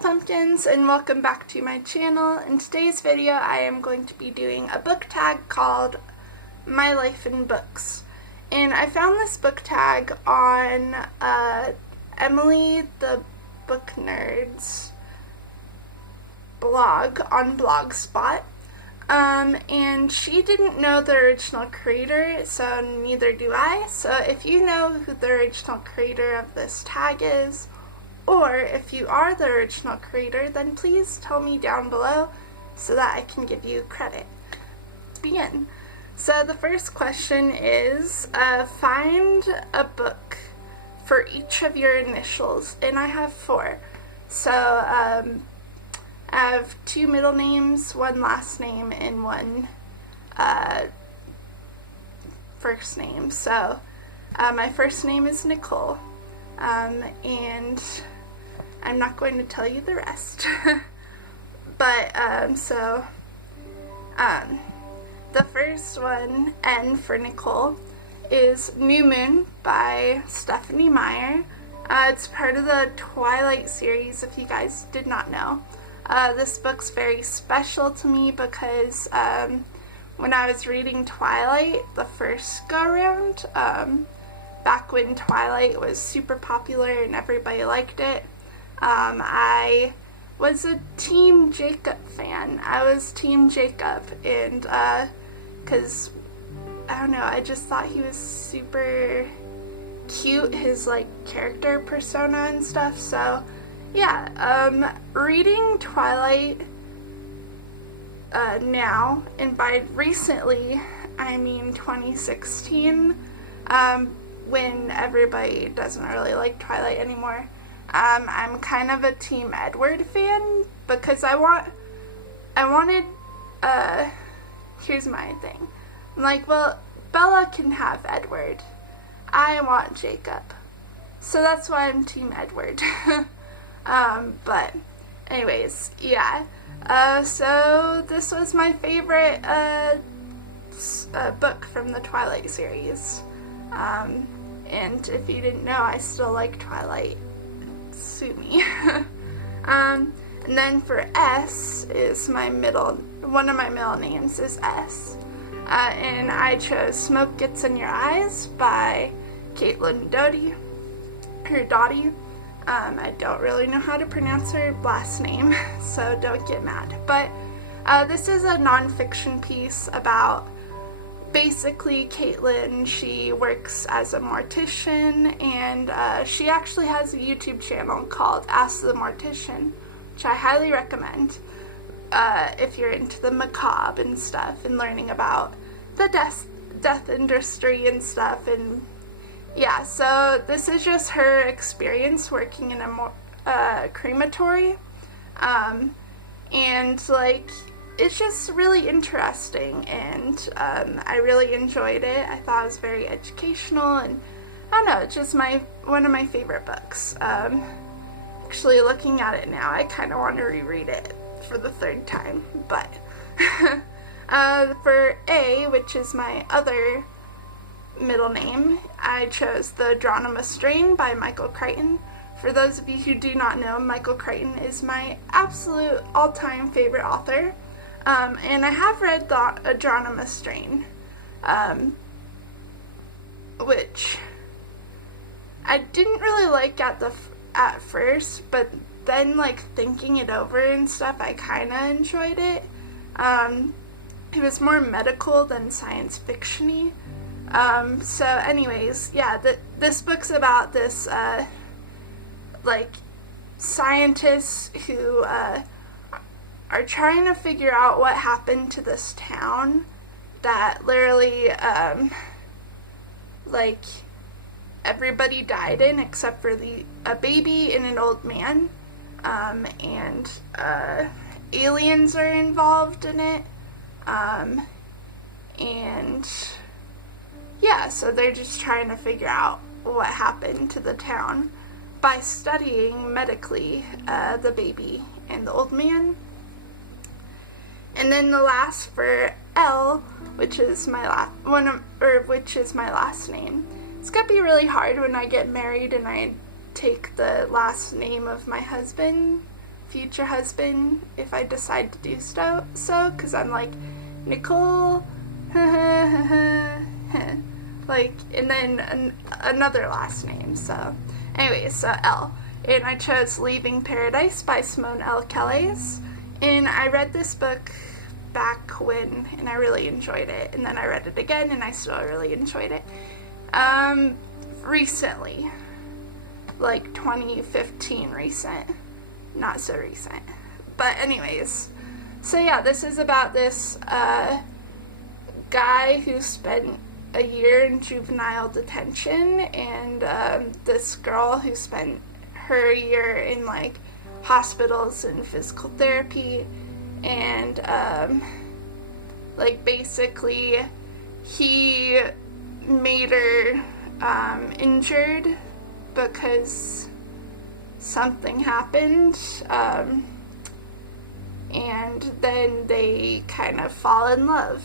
pumpkins, and welcome back to my channel. In today's video I am going to be doing a book tag called My Life in Books. And I found this book tag on Emily the Book Nerd's blog on Blogspot. And she didn't know the original creator, so neither do I. So if you know who the original creator of this tag is, or if you are the original creator, then please tell me down below so that I can give you credit. Let's begin. So the first question is, find a book for each of your initials, and I have 4. So I have 2 middle names, 1 last name, and 1 first name. So my first name is Nicole, and I'm not going to tell you the rest. But the first one, N for Nicole, is New Moon by Stephanie Meyer. It's part of the Twilight series, if you guys did not know. This book's very special to me because when I was reading Twilight the first go-around, back when Twilight was super popular and everybody liked it, I was a Team Jacob fan. I was Team Jacob, and because, I don't know, I just thought he was super cute, his like character persona and stuff. So yeah, reading Twilight now, and by recently I mean 2016, when everybody doesn't really like Twilight anymore. I'm kind of a Team Edward fan because I wanted, here's my thing. I'm like, well, Bella can have Edward. I want Jacob. So that's why I'm Team Edward. But anyways, yeah. So this was my favorite, book from the Twilight series. And if you didn't know, I still like Twilight. Sue me. And then for S is one of my middle names is S. And I chose Smoke Gets in Your Eyes by Caitlin Doughty. I don't really know how to pronounce her last name, so don't get mad. But this is a nonfiction piece about basically Caitlin. She works as a mortician, and she actually has a YouTube channel called Ask the Mortician, which I highly recommend if you're into the macabre and stuff and learning about the death industry and stuff. And yeah, so this is just her experience working in a crematory, and like, it's just really interesting, and I really enjoyed it. I thought it was very educational, and I don't know, it's just one of my favorite books. Actually, looking at it now, I kind of want to reread it for the 3rd time. But for A, which is my other middle name, I chose The Dronoma Strain by Michael Crichton. For those of you who do not know, Michael Crichton is my absolute all-time favorite author. And I have read the Dronoma Strain, which I didn't really like at first, but then like thinking it over and stuff, I kind of enjoyed it. It was more medical than science fiction-y. So anyways, yeah, this book's about this like scientists who are trying to figure out what happened to this town that literally, like, everybody died in except for a baby and an old man, and aliens are involved in it, and yeah, so they're just trying to figure out what happened to the town by studying medically the baby and the old man. And then the last for L, which is my last name. It's gonna be really hard when I get married and I take the last name of my husband future husband if I decide to do so, because I'm like, Nicole, like, and then another last name, so, anyways, so L. And I chose Leaving Paradise by Simone L. Kelly's, and I read this book back when, and I really enjoyed it, and then I read it again, and I still really enjoyed it, recently, like 2015 recent, not so recent, but anyways, so yeah, this is about this, guy who spent a year in juvenile detention, and, this girl who spent her year in, like, hospitals and physical therapy, and, like, basically, he made her, injured because something happened, and then they kind of fall in love.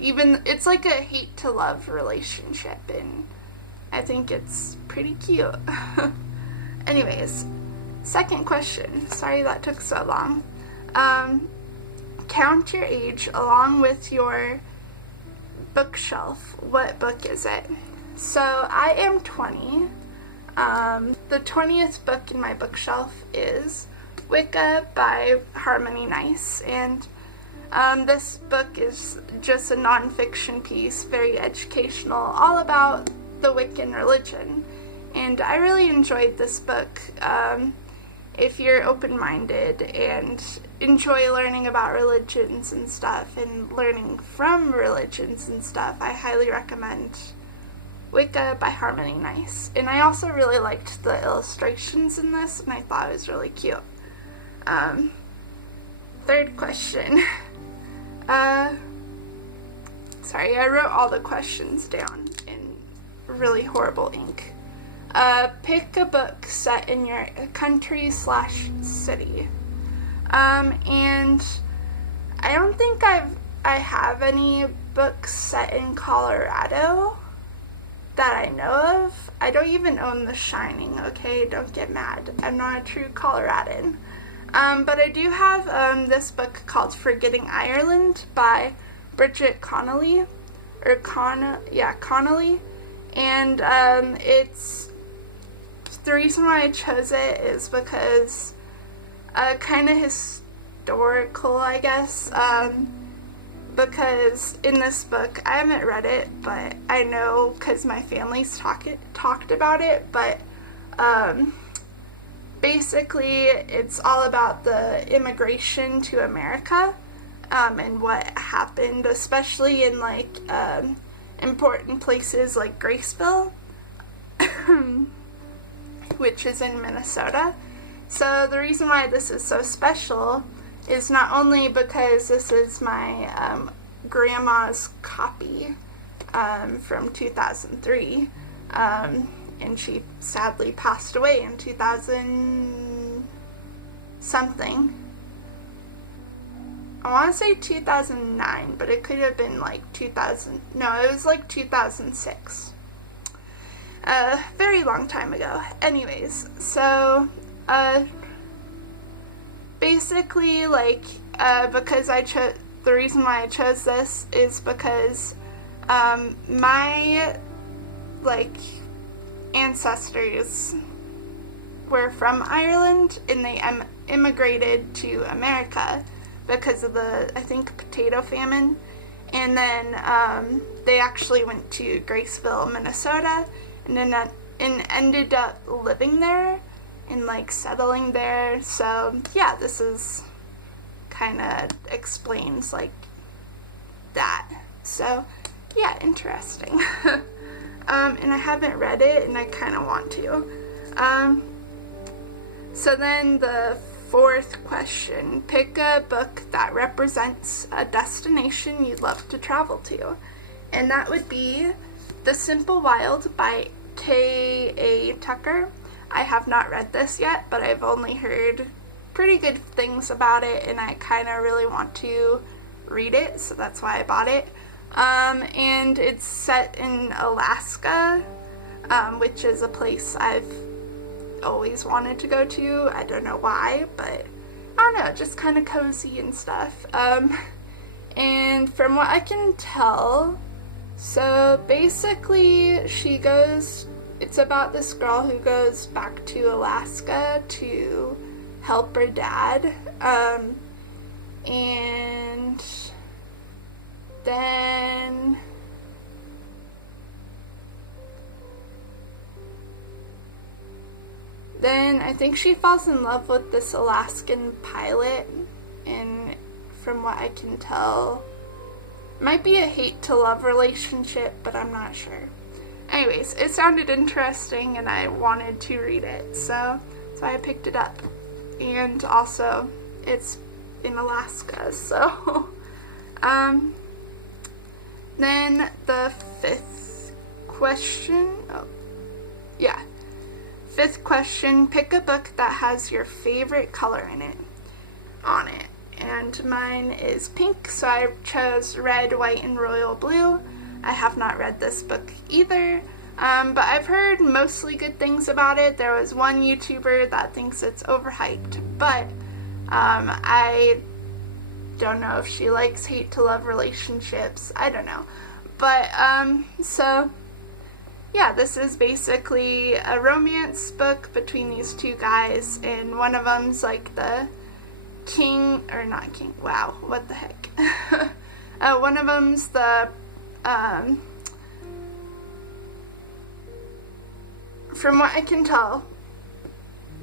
Even, it's like a hate to love relationship, and I think it's pretty cute. Anyways, second question. Sorry that took so long. Count your age along with your bookshelf. What book is it? So I am 20. The 20th book in my bookshelf is Wicca by Harmony Nice, and this book is just a nonfiction piece, very educational, all about the Wiccan religion, and I really enjoyed this book. If you're open-minded and enjoy learning about religions and stuff, and learning from religions and stuff, I highly recommend Wicca by Harmony Nice. And I also really liked the illustrations in this, and I thought it was really cute. Third question. Sorry, I wrote all the questions down in really horrible ink. Pick a book set in your country/city. And I don't think I have any books set in Colorado that I know of. I don't even own The Shining, okay? Don't get mad. I'm not a true Coloradan. But I do have this book called Forgetting Ireland by Bridget Connolly, Connolly, and it's, the reason why I chose it is because kind of historical, I guess, because in this book, I haven't read it, but I know because my family's talked about it, but basically it's all about the immigration to America, and what happened, especially in, like, important places like Graceville, which is in Minnesota. So the reason why this is so special is not only because this is my grandma's copy from 2003, and she sadly passed away in 2000 something. I want to say 2009, but it could have been like 2000. No, it was like 2006. Very long time ago. Anyways, so basically, like, because the reason why I chose this is because my, like, ancestors were from Ireland, and they immigrated to America because of the, I think, potato famine, and then they actually went to Graceville, Minnesota, and then ended up living there and, like, settling there. So yeah, this is kind of explains, like, that. So yeah, interesting. And I haven't read it, and I kind of want to. So then the fourth question, pick a book that represents a destination you'd love to travel to. And that would be The Simple Wild by K.A. Tucker. I have not read this yet, but I've only heard pretty good things about it, and I kind of really want to read it, so that's why I bought it. And it's set in Alaska, which is a place I've always wanted to go to. I don't know why, but I don't know, just kind of cozy and stuff. And from what I can tell, so basically it's about this girl who goes back to Alaska to help her dad. And then I think she falls in love with this Alaskan pilot, and from what I can tell, might be a hate to love relationship, but I'm not sure. Anyways, it sounded interesting and I wanted to read it, so I picked it up. And also, it's in Alaska, so then the fifth question, fifth question, pick a book that has your favorite color on it. And mine is pink, so I chose Red, White, and Royal Blue. I have not read this book either, but I've heard mostly good things about it. There was one YouTuber that thinks it's overhyped, but I don't know if she likes hate to love relationships. I don't know. But, so, yeah, this is basically a romance book between these two guys, and one of them's like the king, or not king, wow, what the heck. One of them's the, from what I can tell,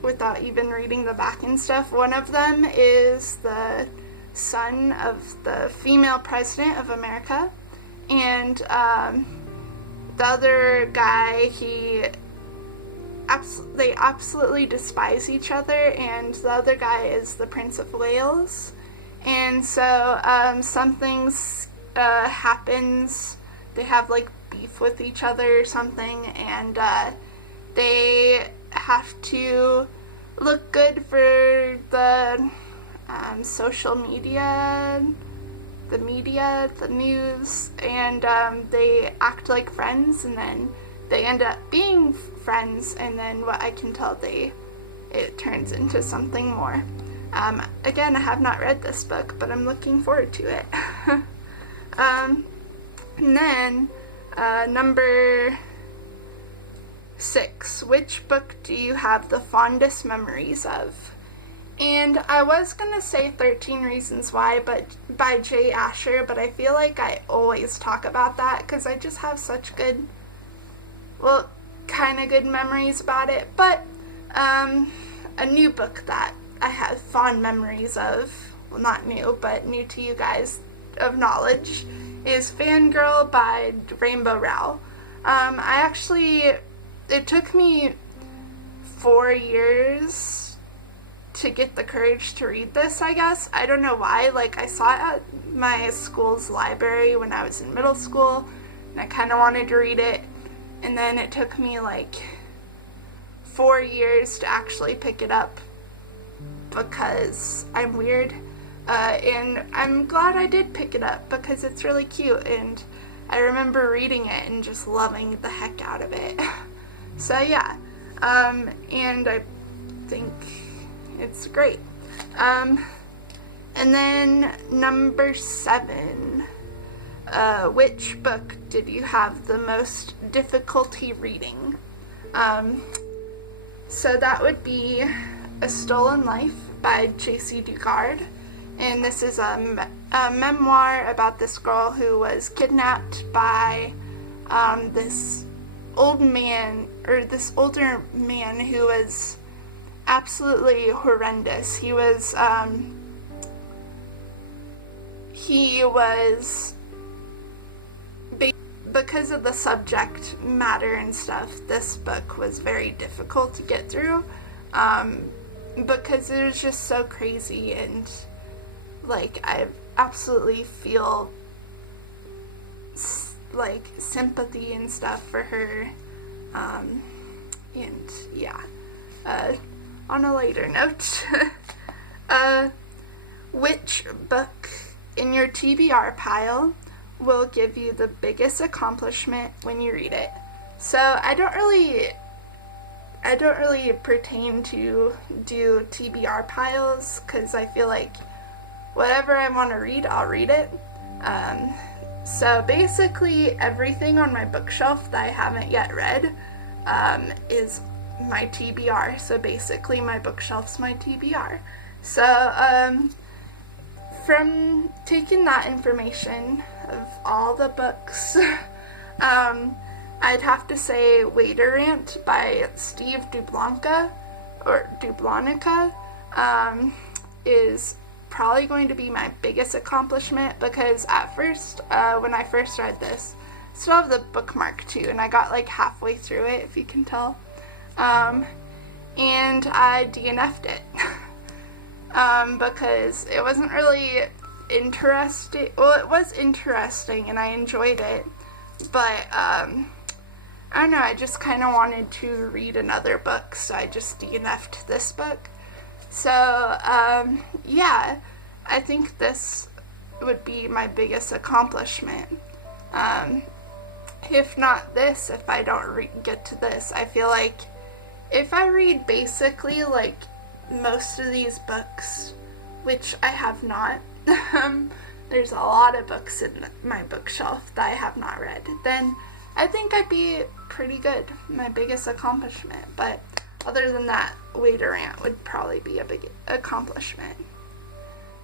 without even reading the back and stuff, one of them is the son of the female president of America, and the other guy, they absolutely despise each other, and the other guy is the Prince of Wales. And so something's happens, they have like beef with each other or something, and they have to look good for the social media, the news, and they act like friends, and then they end up being friends, and then what I can tell, it turns into something more. Again, I have not read this book, but I'm looking forward to it. And then number 6, which book do you have the fondest memories of? And I was gonna say 13 Reasons Why, but by Jay Asher, but I feel like I always talk about that because I just have such good, well, kind of good memories about it. But a new book that I have fond memories of, well, not new, but new to you guys of knowledge, is Fangirl by Rainbow Rowell. It took me 4 years to get the courage to read this, I guess. I don't know why. Like, I saw it at my school's library when I was in middle school, and I kind of wanted to read it, and then it took me like 4 years to actually pick it up because I'm weird, and I'm glad I did pick it up because it's really cute, and I remember reading it and just loving the heck out of it. So yeah, and I think it's great. And then number 7, which book did you have the most difficulty reading? So that would be A Stolen Life by J.C. Dugard, and this is a memoir about this girl who was kidnapped by this older man who was absolutely horrendous. He was because of the subject matter and stuff, this book was very difficult to get through, because it was just so crazy, and like I absolutely feel like sympathy and stuff for her, and yeah. On a lighter note, which book in your TBR pile will give you the biggest accomplishment when you read it? So I don't really I don't really pertain to do TBR piles because I feel like whatever I want to read, I'll read it. So basically everything on my bookshelf that I haven't yet read is my TBR. So basically my bookshelf's my TBR. So from taking that information of all the books, I'd have to say Waiterant by Steve Dublanca, or Dublanica, is probably going to be my biggest accomplishment, because at first, when I first read this, I still have the bookmark too, and I got like halfway through it, if you can tell, and I DNF'd it, because it wasn't really interesting. Well, it was interesting, and I enjoyed it, but, I don't know, I just kind of wanted to read another book, so I just DNF'd this book. So, yeah, I think this would be my biggest accomplishment. If not this, if I don't get to this, I feel like if I read basically, like, most of these books, which I have not, there's a lot of books in my bookshelf that I have not read, then I think I'd be pretty good, my biggest accomplishment. But other than that, Waiterant would probably be a big accomplishment.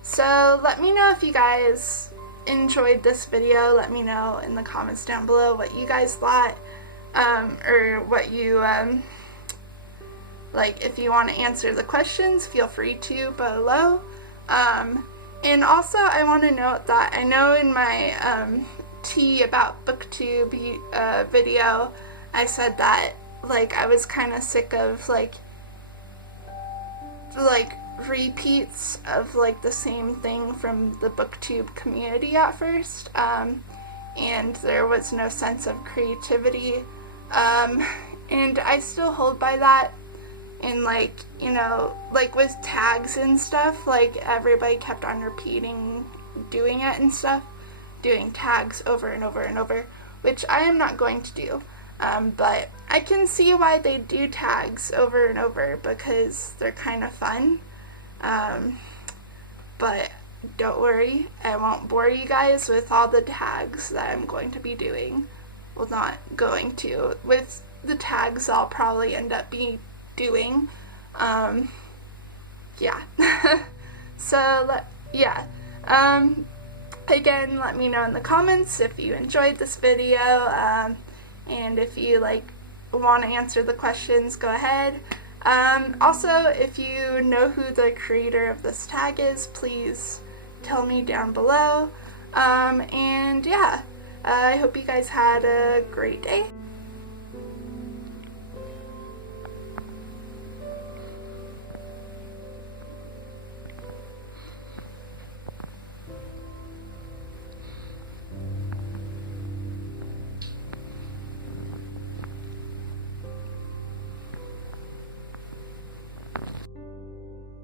So let me know if you guys enjoyed this video. Let me know in the comments down below what you guys thought, or what you, like, if you want to answer the questions, feel free to below. And also, I want to note that I know in my, tea about booktube video, I said that, like, I was kind of sick of, like, repeats of, like, the same thing from the booktube community at first, and there was no sense of creativity, and I still hold by that, and, like, you know, like, with tags and stuff, like, everybody kept on repeating doing it and stuff, doing tags over and over and over, which I am not going to do, but I can see why they do tags over and over, because they're kind of fun, but don't worry, I won't bore you guys with all the tags that I'm going to be doing. Well, not going to. With the tags I'll probably end up doing, yeah. So, yeah, again, let me know in the comments if you enjoyed this video, and if you, like, want to answer the questions, go ahead. Also, if you know who the creator of this tag is, please tell me down below, and yeah, I hope you guys had a great day.